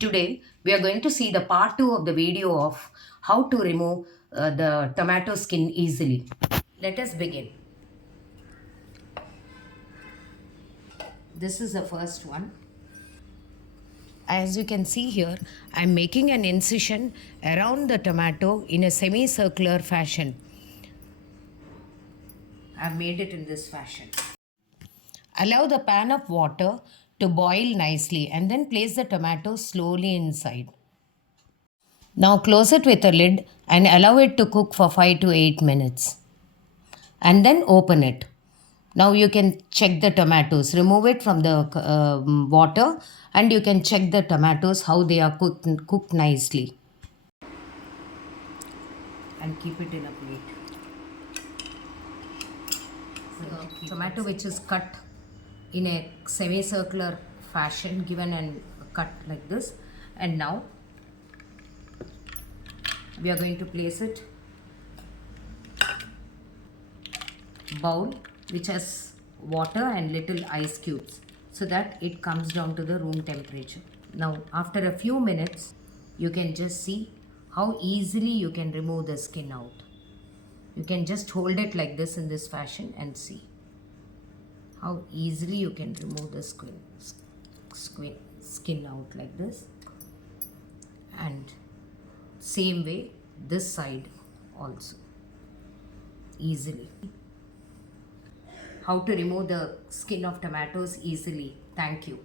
Today, we are going to see the part 2 of the video of how to remove the tomato skin easily. Let us begin. This is the first one. As you can see here, I am making an incision around the tomato in a semicircular fashion. I have made it in this fashion. Allow the pan of water to boil nicely and then place the tomato slowly inside. Now close it with a lid and allow it to cook for 5 to 8 minutes. And then open it. Now you can check the tomatoes. Remove it from the water and you can check the tomatoes how they are cooked nicely. And keep it in a plate. So, tomato which is cut in a semicircular fashion, given and cut like this. And now we are going to place it bowl which has water and little ice cubes so that it comes down to the room temperature. Now after a few minutes you can just see how easily you can remove the skin out. You can just hold it like this in this fashion and see how easily you can remove the skin out like this. And same way this side also easily. How to remove the skin of tomatoes easily. Thank you.